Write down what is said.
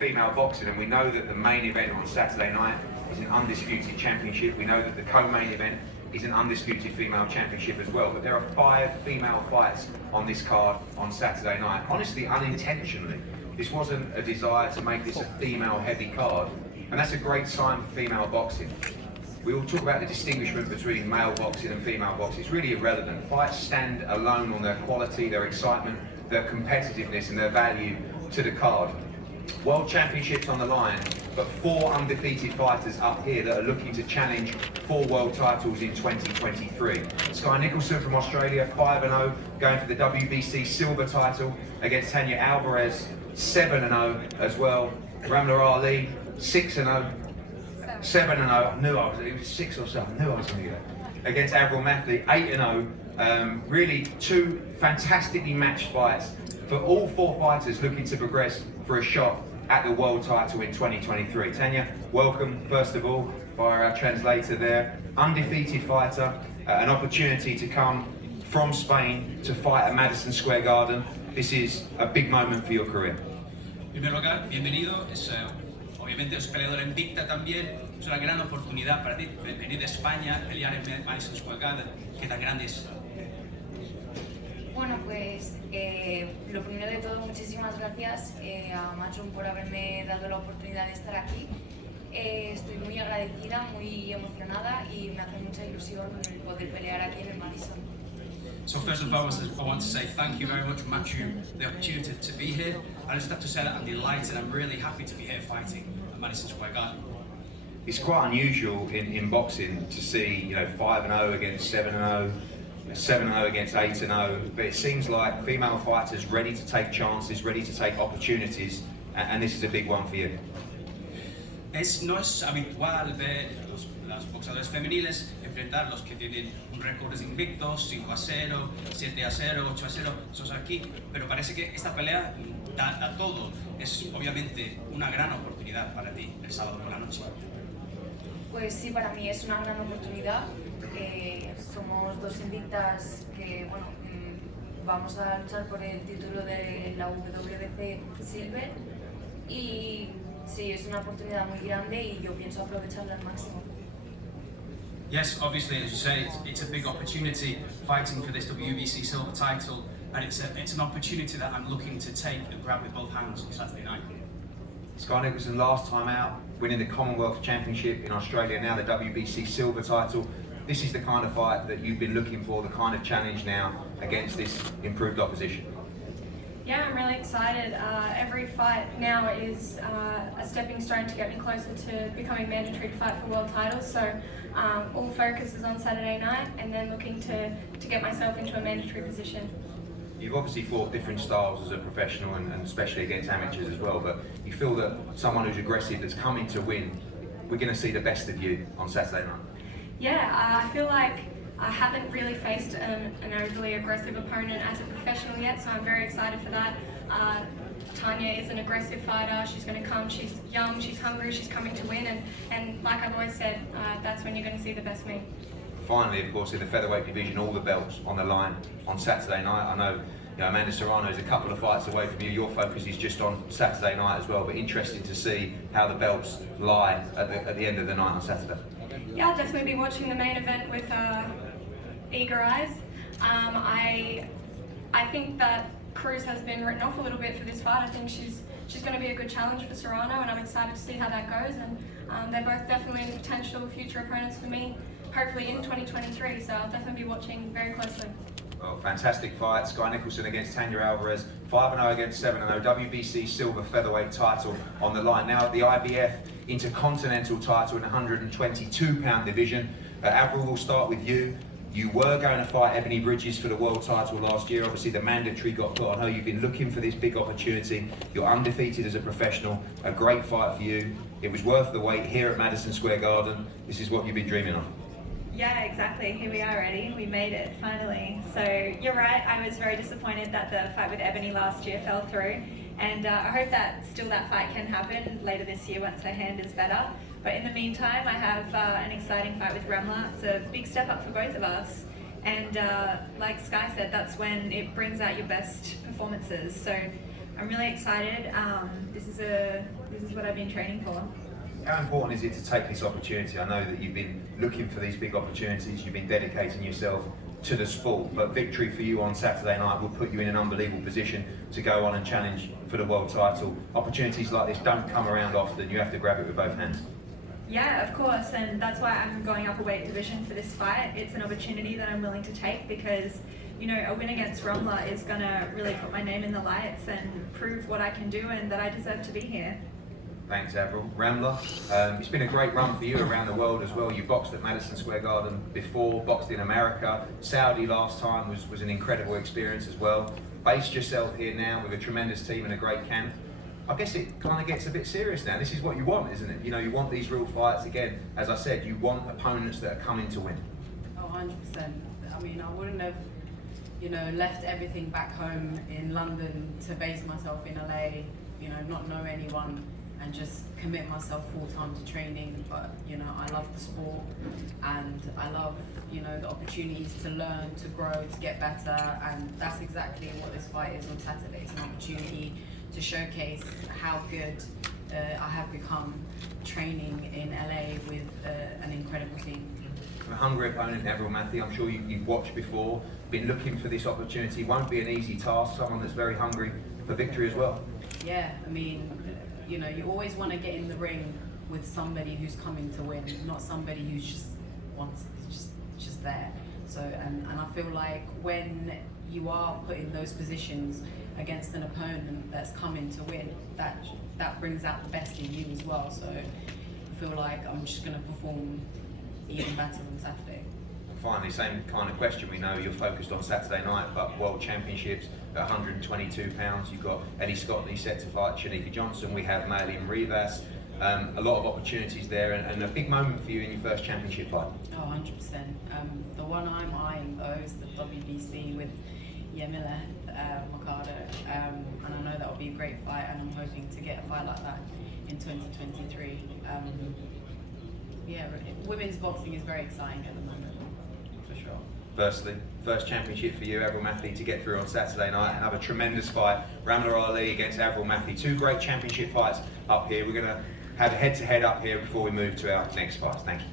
Female boxing, and we know that the main event on Saturday night is an undisputed championship. We know that the co-main event is an undisputed female championship as well, but there are 5 female fights on this card on Saturday night. Honestly, unintentionally, this wasn't a desire to make this a female heavy card, and that's a great sign for female boxing. We all talk about the distinguishment between male boxing and female boxing. It's really irrelevant. Fights stand alone on their quality, their excitement, their competitiveness and their value to the card. World Championships on the line, but 4 undefeated fighters up here that are looking to challenge 4 world titles in 2023. Skye Nicolson from Australia, 5-0, going for the WBC silver title against Tania Alvarez, 7-0 as well. Ramla Ali, 6-0, 7-0. I knew it was 6 or 7. I knew I was going to get that. Against Avril Mathie, 8-0. Really 2 fantastically matched fights for all 4 fighters looking to progress for a shot at the world title in 2023. Tania, welcome first of all via our translator there. Undefeated fighter, an opportunity to come from Spain to fight at Madison Square Garden. This is a big moment for your career. En primer lugar, bienvenido. Obviamente es peleadora invicta también. Es una gran oportunidad para ti venir de España, pelear en Madison Square Garden. ¿Qué tan grande es? Bueno, pues lo primero de todo, muchísimas gracias a Matchroom por haberme dado la oportunidad de estar aquí. Estoy muy agradecida, muy emocionada y me hace mucha ilusión el poder pelear aquí en el Madison. So first and foremost, I want to say thank you very much, Matchroom, for the opportunity to be here. I just have to say that I'm delighted. I'm really happy to be here fighting at Madison Square Garden. It's quite unusual in boxing to see 5-0 against 7-0. 7-0 against 8-0, but it seems like female fighters ready to take chances, ready to take opportunities, and this is a big one for you. No es habitual ver las boxeadores femeniles enfrentar los que tienen un récord invictos, 5-0, 7-0, 8-0, esos aquí, pero parece que esta pelea da todo. Es obviamente una gran oportunidad para ti el sábado por la noche. Pues sí, para mí es una gran oportunidad. Somos 2 invictas que, bueno, vamos a luchar por el título de la WBC Silver y sí, es una oportunidad muy grande y yo pienso aprovecharla al máximo. Yes, obviously, as you say, it's a big opportunity fighting for this WBC silver title, and it's an opportunity that I'm looking to take and grab with both hands on Saturday night. Skye Nicolson, last time out, winning the Commonwealth Championship in Australia, now the WBC silver title. This is the kind of fight that you've been looking for, the kind of challenge now against this improved opposition. Yeah, I'm really excited. Every fight now is a stepping stone to get me closer to becoming mandatory to fight for world titles. So all focus is on Saturday night and then looking to get myself into a mandatory position. You've obviously fought different styles as a professional and especially against amateurs as well, but you feel that someone who's aggressive, that's coming to win, we're going to see the best of you on Saturday night. Yeah, I feel like I haven't really faced an overly aggressive opponent as a professional yet, so I'm very excited for that. Tania is an aggressive fighter. She's going to come, she's young, she's hungry, she's coming to win, and like I've always said, that's when you're going to see the best me. Finally, of course, in the featherweight division, all the belts on the line on Saturday night. I know Amanda Serrano is a couple of fights away from you. Your focus is just on Saturday night as well, but interesting to see how the belts lie at the end of the night on Saturday. Yeah, I'll definitely be watching the main event with eager eyes. I think that Cruz has been written off a little bit for this fight. I think she's going to be a good challenge for Serrano, and I'm excited to see how that goes. And they're both definitely potential future opponents for me, hopefully in 2023. So I'll definitely be watching very closely. Well, fantastic fight. Skye Nicolson against Tania Alvarez, 5-0 against 7-0, WBC silver featherweight title on the line. Now the IBF Intercontinental title in the 122-pound division. Avril, will start with you. You were going to fight Ebony Bridges for the world title last year. Obviously the mandatory got put on her. You've been looking for this big opportunity. You're undefeated as a professional. A great fight for you. It was worth the wait here at Madison Square Garden. This is what you've been dreaming of. Yeah, exactly. Here we are ready. We made it, finally. So you're right, I was very disappointed that the fight with Ebony last year fell through. And I hope that still that fight can happen later this year once her hand is better. But in the meantime, I have an exciting fight with Ramla. It's a big step up for both of us. And like Skye said, that's when it brings out your best performances. So I'm really excited. This is what I've been training for. How important is it to take this opportunity? I know that you've been looking for these big opportunities, you've been dedicating yourself to the sport, but victory for you on Saturday night will put you in an unbelievable position to go on and challenge for the world title. Opportunities like this don't come around often, you have to grab it with both hands. Yeah, of course, and that's why I'm going up a weight division for this fight. It's an opportunity that I'm willing to take because, you know, a win against Ramla is going to really put my name in the lights and prove what I can do and that I deserve to be here. Thanks, Avril. Ramla, it's been a great run for you around the world as well. You boxed at Madison Square Garden before, boxed in America. Saudi last time was an incredible experience as well. Based yourself here now with a tremendous team and a great camp. I guess it kind of gets a bit serious now. This is what you want, isn't it? You know, you want these real fights. Again, as I said, you want opponents that are coming to win. Oh, 100%. I mean, I wouldn't have, you know, left everything back home in London to base myself in LA, you know, not know anyone and just commit myself full-time to training. But, you know, I love the sport and I love, you know, the opportunities to learn, to grow, to get better. And that's exactly what this fight is on Saturday. It's an opportunity to showcase how good I have become training in LA with an incredible team. A hungry opponent, Avril Mathie, I'm sure you've watched before, been looking for this opportunity. Won't be an easy task, someone that's very hungry for victory as well. Yeah, I mean, you know, you always want to get in the ring with somebody who's coming to win, not somebody who's just there. So, and I feel like when you are put in those positions against an opponent that's coming to win, that brings out the best in you as well. So I feel like I'm just going to perform even better on Saturday. And finally, same kind of question. We know you're focused on Saturday night, but World Championships at 122 pounds. You've got Eddie Scotty set to fight Shanika Johnson. We have Madeline Rivas. A lot of opportunities there, and a big moment for you in your first championship fight. Oh, 100%. The one I'm eyeing though is the WBC with Yamila Mercado, and I know that will be a great fight, and I'm hoping to get a fight like that in 2023. Yeah, women's boxing is very exciting at the moment, for sure. Firstly, first championship for you, Avril Mathie, to get through on Saturday night. Another tremendous fight, Ramla Ali against Avril Mathie. Two great championship fights up here. We're going to have a head-to-head up here before we move to our next fight. Thank you.